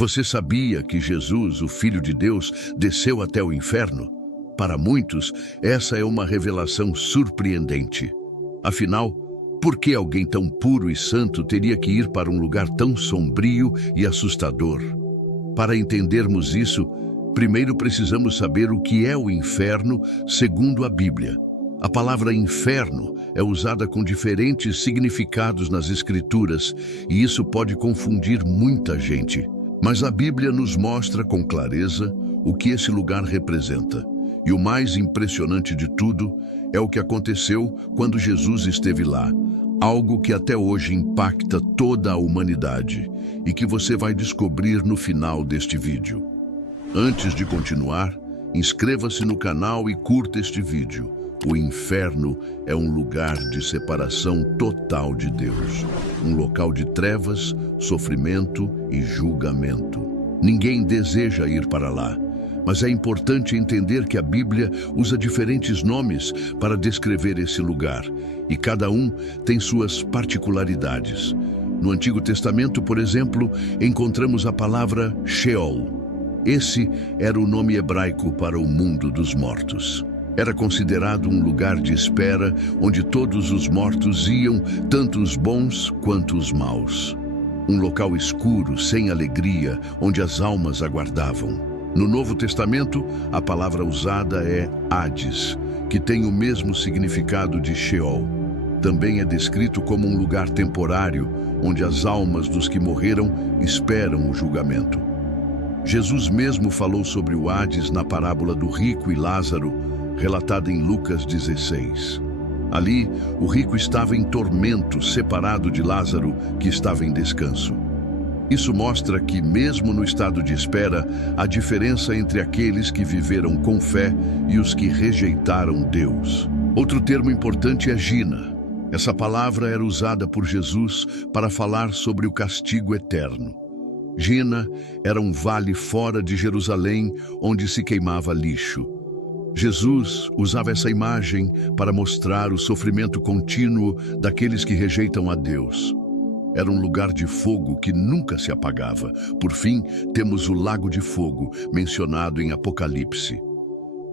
Você sabia que Jesus, o Filho de Deus, desceu até o inferno? Para muitos, essa é uma revelação surpreendente. Afinal, por que alguém tão puro e santo teria que ir para um lugar tão sombrio e assustador? Para entendermos isso, primeiro precisamos saber o que é o inferno segundo a Bíblia. A palavra inferno é usada com diferentes significados nas Escrituras e isso pode confundir muita gente. Mas a Bíblia nos mostra com clareza o que esse lugar representa. E o mais impressionante de tudo é o que aconteceu quando Jesus esteve lá. Algo que até hoje impacta toda a humanidade e que você vai descobrir no final deste vídeo. Antes de continuar, inscreva-se no canal e curta este vídeo. O inferno é um lugar de separação total de Deus, um local de trevas, sofrimento e julgamento. Ninguém deseja ir para lá, mas é importante entender que a Bíblia usa diferentes nomes para descrever esse lugar, e cada um tem suas particularidades. No Antigo Testamento, por exemplo, encontramos a palavra Sheol. Esse era o nome hebraico para o mundo dos mortos. Era considerado um lugar de espera onde todos os mortos iam, tanto os bons quanto os maus. Um local escuro, sem alegria, onde as almas aguardavam. No Novo Testamento, a palavra usada é Hades, que tem o mesmo significado de Sheol. Também é descrito como um lugar temporário, onde as almas dos que morreram esperam o julgamento. Jesus mesmo falou sobre o Hades na parábola do rico e Lázaro, relatada em Lucas 16. Ali, o rico estava em tormento, separado de Lázaro, que estava em descanso. Isso mostra que, mesmo no estado de espera, há diferença entre aqueles que viveram com fé e os que rejeitaram Deus. Outro termo importante é Gina. Essa palavra era usada por Jesus para falar sobre o castigo eterno. Gina era um vale fora de Jerusalém, onde se queimava lixo. Jesus usava essa imagem para mostrar o sofrimento contínuo daqueles que rejeitam a Deus. Era um lugar de fogo que nunca se apagava. Por fim, temos o Lago de Fogo, mencionado em Apocalipse.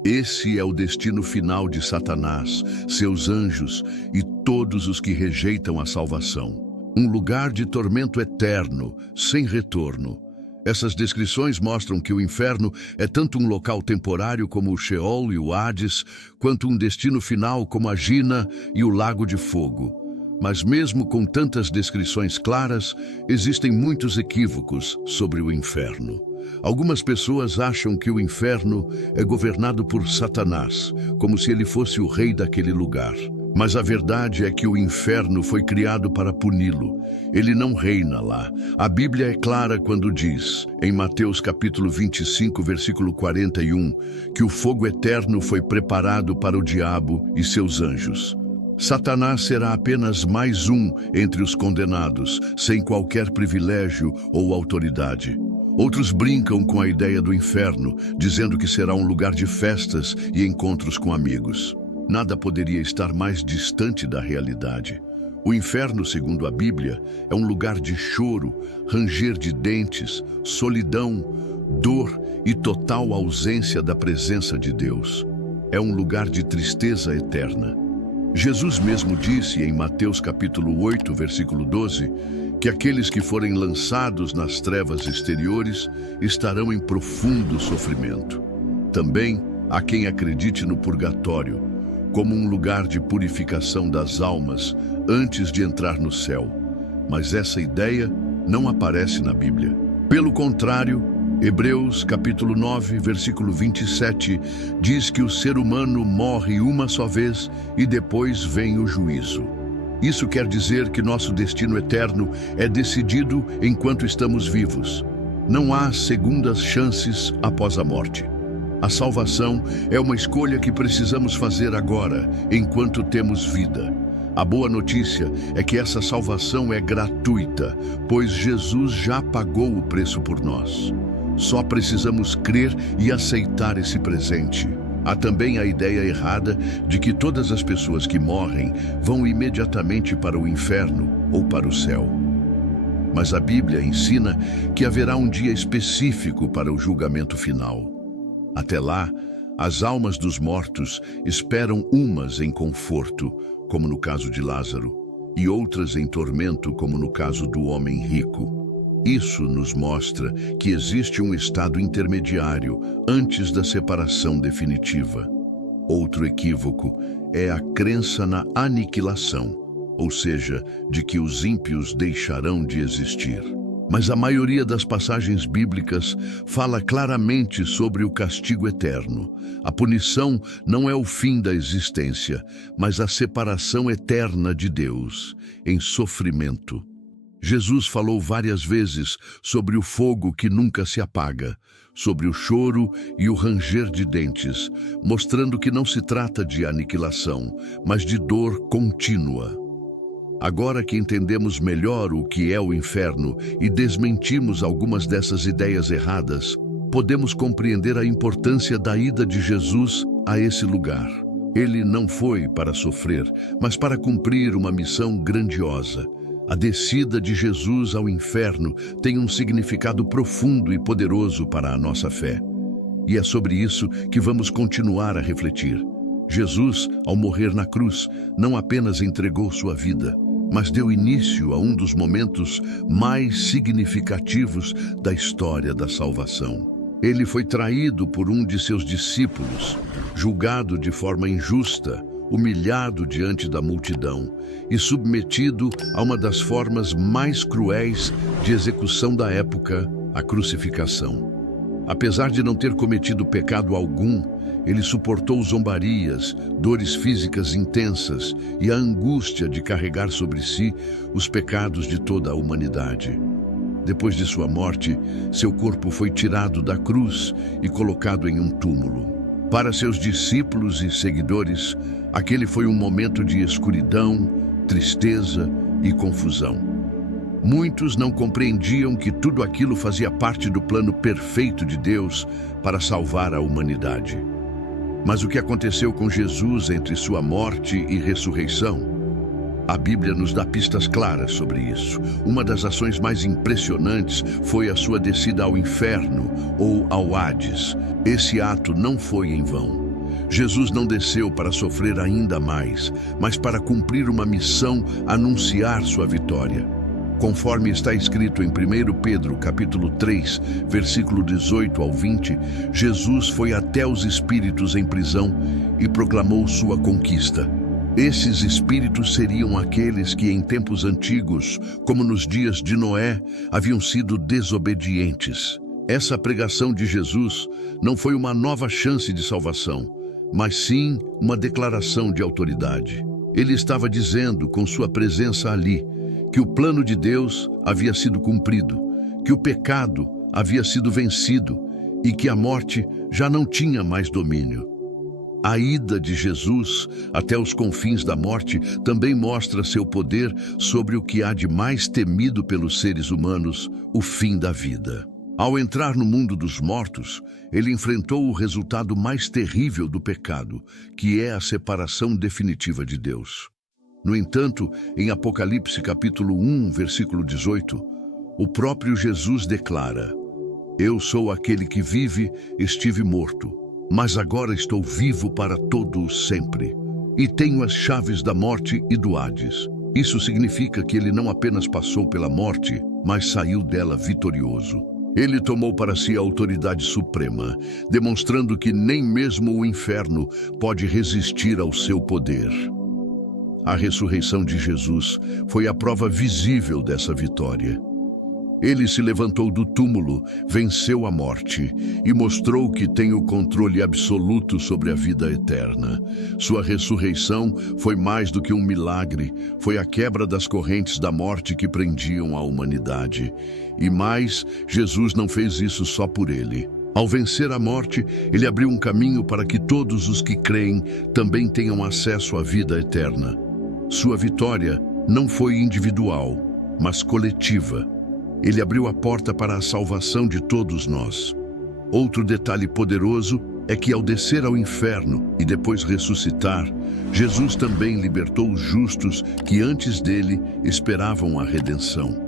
Esse é o destino final de Satanás, seus anjos e todos os que rejeitam a salvação. Um lugar de tormento eterno, sem retorno. Essas descrições mostram que o inferno é tanto um local temporário como o Sheol e o Hades, quanto um destino final como a Gina e o Lago de Fogo. Mas mesmo com tantas descrições claras, existem muitos equívocos sobre o inferno. Algumas pessoas acham que o inferno é governado por Satanás, como se ele fosse o rei daquele lugar. Mas a verdade é que o inferno foi criado para puni-lo. Ele não reina lá. A Bíblia é clara quando diz, em Mateus capítulo 25, versículo 41, que o fogo eterno foi preparado para o diabo e seus anjos. Satanás será apenas mais um entre os condenados, sem qualquer privilégio ou autoridade. Outros brincam com a ideia do inferno, dizendo que será um lugar de festas e encontros com amigos. Nada poderia estar mais distante da realidade. O inferno, segundo a Bíblia, é um lugar de choro, ranger de dentes, solidão, dor e total ausência da presença de Deus. É um lugar de tristeza eterna. Jesus mesmo disse em Mateus capítulo 8, versículo 12, que aqueles que forem lançados nas trevas exteriores estarão em profundo sofrimento. Também há quem acredite no purgatório, como um lugar de purificação das almas antes de entrar no céu. Mas essa ideia não aparece na Bíblia. Pelo contrário, Hebreus capítulo 9, versículo 27, diz que o ser humano morre uma só vez e depois vem o juízo. Isso quer dizer que nosso destino eterno é decidido enquanto estamos vivos. Não há segundas chances após a morte. A salvação é uma escolha que precisamos fazer agora, enquanto temos vida. A boa notícia é que essa salvação é gratuita, pois Jesus já pagou o preço por nós. Só precisamos crer e aceitar esse presente. Há também a ideia errada de que todas as pessoas que morrem vão imediatamente para o inferno ou para o céu. Mas a Bíblia ensina que haverá um dia específico para o julgamento final. Até lá, as almas dos mortos esperam umas em conforto, como no caso de Lázaro, e outras em tormento, como no caso do homem rico. Isso nos mostra que existe um estado intermediário antes da separação definitiva. Outro equívoco é a crença na aniquilação, ou seja, de que os ímpios deixarão de existir. Mas a maioria das passagens bíblicas fala claramente sobre o castigo eterno. A punição não é o fim da existência, mas a separação eterna de Deus, em sofrimento. Jesus falou várias vezes sobre o fogo que nunca se apaga, sobre o choro e o ranger de dentes, mostrando que não se trata de aniquilação, mas de dor contínua. Agora que entendemos melhor o que é o inferno e desmentimos algumas dessas ideias erradas, podemos compreender a importância da ida de Jesus a esse lugar. Ele não foi para sofrer, mas para cumprir uma missão grandiosa. A descida de Jesus ao inferno tem um significado profundo e poderoso para a nossa fé. E é sobre isso que vamos continuar a refletir. Jesus, ao morrer na cruz, não apenas entregou sua vida, mas deu início a um dos momentos mais significativos da história da salvação. Ele foi traído por um de seus discípulos, julgado de forma injusta, humilhado diante da multidão e submetido a uma das formas mais cruéis de execução da época, a crucificação. Apesar de não ter cometido pecado algum, ele suportou zombarias, dores físicas intensas e a angústia de carregar sobre si os pecados de toda a humanidade. Depois de sua morte, seu corpo foi tirado da cruz e colocado em um túmulo. Para seus discípulos e seguidores, aquele foi um momento de escuridão, tristeza e confusão. Muitos não compreendiam que tudo aquilo fazia parte do plano perfeito de Deus para salvar a humanidade. Mas o que aconteceu com Jesus entre sua morte e ressurreição? A Bíblia nos dá pistas claras sobre isso. Uma das ações mais impressionantes foi a sua descida ao inferno ou ao Hades. Esse ato não foi em vão. Jesus não desceu para sofrer ainda mais, mas para cumprir uma missão, anunciar sua vitória. Conforme está escrito em 1 Pedro, capítulo 3, versículo 18 ao 20, Jesus foi até os espíritos em prisão e proclamou sua conquista. Esses espíritos seriam aqueles que em tempos antigos, como nos dias de Noé, haviam sido desobedientes. Essa pregação de Jesus não foi uma nova chance de salvação, mas sim uma declaração de autoridade. Ele estava dizendo, com sua presença ali, que o plano de Deus havia sido cumprido, que o pecado havia sido vencido e que a morte já não tinha mais domínio. A ida de Jesus até os confins da morte também mostra seu poder sobre o que há de mais temido pelos seres humanos, o fim da vida. Ao entrar no mundo dos mortos, ele enfrentou o resultado mais terrível do pecado, que é a separação definitiva de Deus. No entanto, em Apocalipse capítulo 1, versículo 18, o próprio Jesus declara: "Eu sou aquele que vive, estive morto, mas agora estou vivo para todo o sempre, e tenho as chaves da morte e do Hades." Isso significa que ele não apenas passou pela morte, mas saiu dela vitorioso. Ele tomou para si a autoridade suprema, demonstrando que nem mesmo o inferno pode resistir ao seu poder. A ressurreição de Jesus foi a prova visível dessa vitória. Ele se levantou do túmulo, venceu a morte e mostrou que tem o controle absoluto sobre a vida eterna. Sua ressurreição foi mais do que um milagre, foi a quebra das correntes da morte que prendiam a humanidade. E mais, Jesus não fez isso só por ele. Ao vencer a morte, ele abriu um caminho para que todos os que creem também tenham acesso à vida eterna. Sua vitória não foi individual, mas coletiva. Ele abriu a porta para a salvação de todos nós. Outro detalhe poderoso é que ao descer ao inferno e depois ressuscitar, Jesus também libertou os justos que antes dele esperavam a redenção.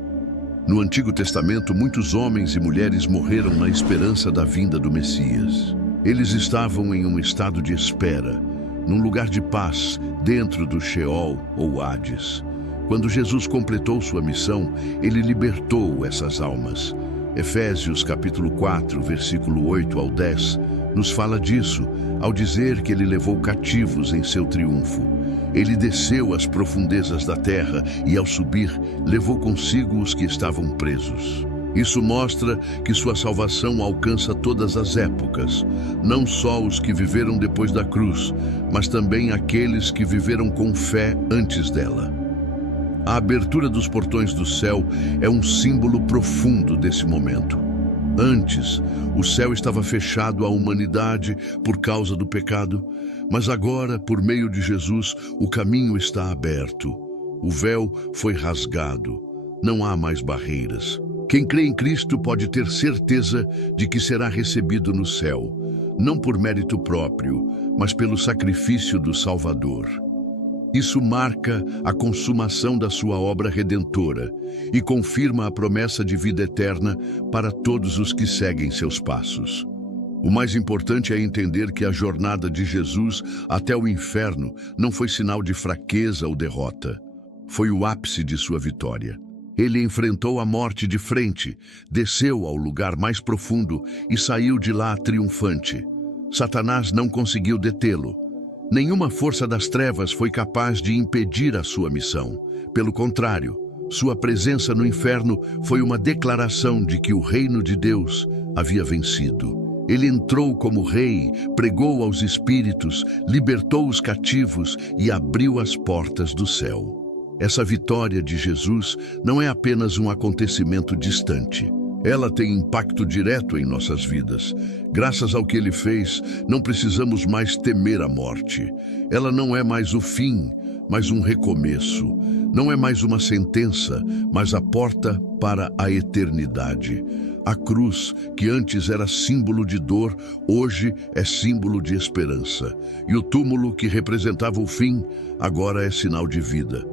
No Antigo Testamento, muitos homens e mulheres morreram na esperança da vinda do Messias. Eles estavam em um estado de espera, num lugar de paz, dentro do Sheol ou Hades. Quando Jesus completou sua missão, ele libertou essas almas. Efésios capítulo 4, versículo 8 ao 10, nos fala disso, ao dizer que ele levou cativos em seu triunfo. Ele desceu às profundezas da terra e, ao subir, levou consigo os que estavam presos. Isso mostra que sua salvação alcança todas as épocas, não só os que viveram depois da cruz, mas também aqueles que viveram com fé antes dela. A abertura dos portões do céu é um símbolo profundo desse momento. Antes, o céu estava fechado à humanidade por causa do pecado, mas agora, por meio de Jesus, o caminho está aberto. O véu foi rasgado. Não há mais barreiras. Quem crê em Cristo pode ter certeza de que será recebido no céu, não por mérito próprio, mas pelo sacrifício do Salvador. Isso marca a consumação da sua obra redentora e confirma a promessa de vida eterna para todos os que seguem seus passos. O mais importante é entender que a jornada de Jesus até o inferno não foi sinal de fraqueza ou derrota. Foi o ápice de sua vitória. Ele enfrentou a morte de frente, desceu ao lugar mais profundo e saiu de lá triunfante. Satanás não conseguiu detê-lo. Nenhuma força das trevas foi capaz de impedir a sua missão. Pelo contrário, sua presença no inferno foi uma declaração de que o reino de Deus havia vencido. Ele entrou como rei, pregou aos espíritos, libertou os cativos e abriu as portas do céu. Essa vitória de Jesus não é apenas um acontecimento distante. Ela tem impacto direto em nossas vidas. Graças ao que ele fez, não precisamos mais temer a morte. Ela não é mais o fim, mas um recomeço. Não é mais uma sentença, mas a porta para a eternidade. A cruz, que antes era símbolo de dor, hoje é símbolo de esperança. E o túmulo, que representava o fim, agora é sinal de vida.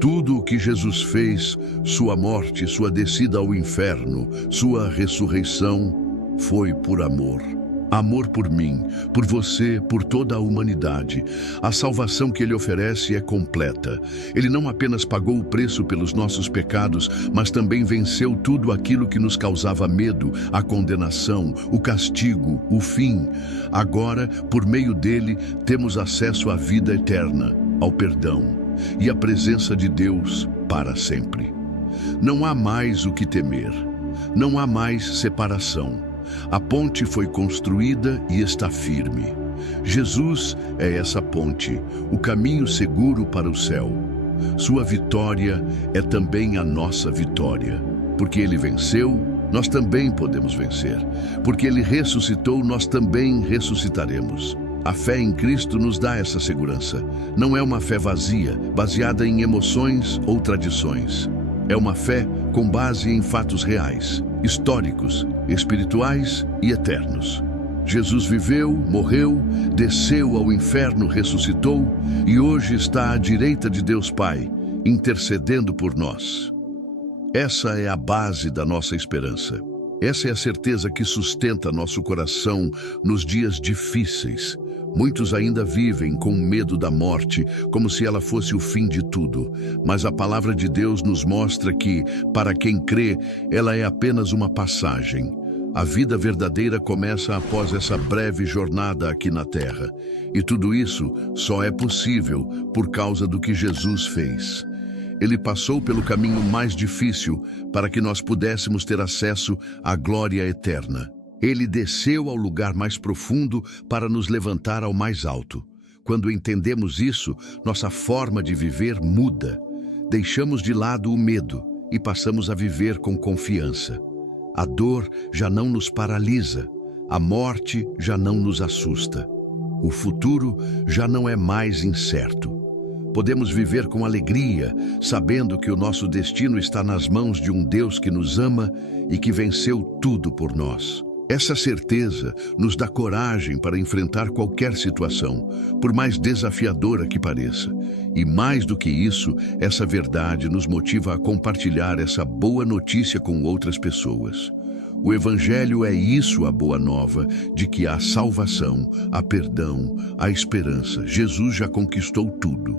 Tudo o que Jesus fez, sua morte, sua descida ao inferno, sua ressurreição, foi por amor. Amor por mim, por você, por toda a humanidade. A salvação que ele oferece é completa. Ele não apenas pagou o preço pelos nossos pecados, mas também venceu tudo aquilo que nos causava medo, a condenação, o castigo, o fim. Agora, por meio dele, temos acesso à vida eterna, ao perdão e à presença de Deus para sempre. Não há mais o que temer. Não há mais separação. A ponte foi construída e está firme. Jesus é essa ponte, o caminho seguro para o céu. Sua vitória é também a nossa vitória. Porque ele venceu, nós também podemos vencer. Porque ele ressuscitou, nós também ressuscitaremos. A fé em Cristo nos dá essa segurança. Não é uma fé vazia, baseada em emoções ou tradições. É uma fé com base em fatos reais, históricos, espirituais e eternos. Jesus viveu, morreu, desceu ao inferno, ressuscitou e hoje está à direita de Deus Pai, intercedendo por nós. Essa é a base da nossa esperança. Essa é a certeza que sustenta nosso coração nos dias difíceis. Muitos ainda vivem com medo da morte, como se ela fosse o fim de tudo. Mas a palavra de Deus nos mostra que, para quem crê, ela é apenas uma passagem. A vida verdadeira começa após essa breve jornada aqui na Terra. E tudo isso só é possível por causa do que Jesus fez. Ele passou pelo caminho mais difícil para que nós pudéssemos ter acesso à glória eterna. Ele desceu ao lugar mais profundo para nos levantar ao mais alto. Quando entendemos isso, nossa forma de viver muda. Deixamos de lado o medo e passamos a viver com confiança. A dor já não nos paralisa. A morte já não nos assusta. O futuro já não é mais incerto. Podemos viver com alegria, sabendo que o nosso destino está nas mãos de um Deus que nos ama e que venceu tudo por nós. Essa certeza nos dá coragem para enfrentar qualquer situação, por mais desafiadora que pareça. E mais do que isso, essa verdade nos motiva a compartilhar essa boa notícia com outras pessoas. O Evangelho é isso, a boa nova, de que há salvação, há perdão, há esperança. Jesus já conquistou tudo.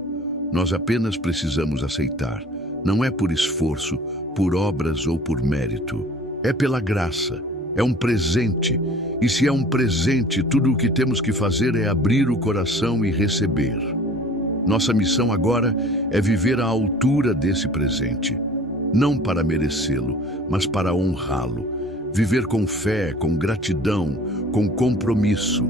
Nós apenas precisamos aceitar. Não é por esforço, por obras ou por mérito. É pela graça. É um presente, e se é um presente, tudo o que temos que fazer é abrir o coração e receber. Nossa missão agora é viver à altura desse presente, não para merecê-lo, mas para honrá-lo. Viver com fé, com gratidão, com compromisso.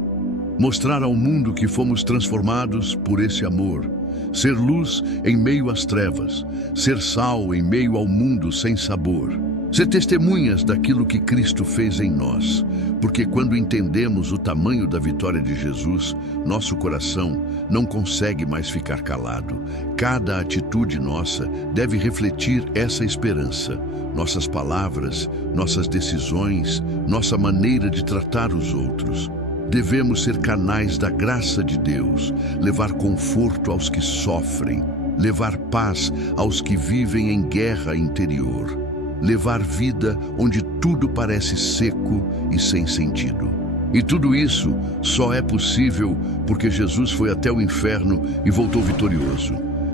Mostrar ao mundo que fomos transformados por esse amor. Ser luz em meio às trevas, ser sal em meio ao mundo sem sabor. Ser testemunhas daquilo que Cristo fez em nós, porque quando entendemos o tamanho da vitória de Jesus, nosso coração não consegue mais ficar calado. Cada atitude nossa deve refletir essa esperança. Nossas palavras, nossas decisões, nossa maneira de tratar os outros. Devemos ser canais da graça de Deus, levar conforto aos que sofrem, levar paz aos que vivem em guerra interior. Levar vida onde tudo parece seco e sem sentido. E tudo isso só é possível porque Jesus foi até o inferno e voltou vitorioso.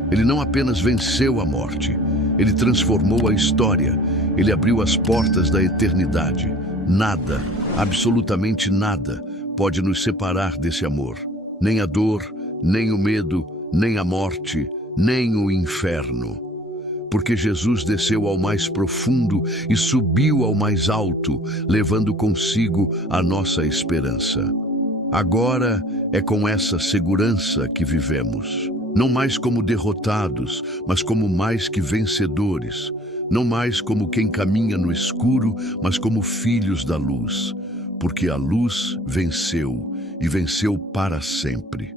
Ele não apenas venceu a morte, ele transformou a história, ele abriu as portas da eternidade. Nada, absolutamente nada, pode nos separar desse amor. Nem a dor, nem o medo, nem a morte, nem o inferno. Porque Jesus desceu ao mais profundo e subiu ao mais alto, levando consigo a nossa esperança. Agora é com essa segurança que vivemos, não mais como derrotados, mas como mais que vencedores, não mais como quem caminha no escuro, mas como filhos da luz, porque a luz venceu e venceu para sempre.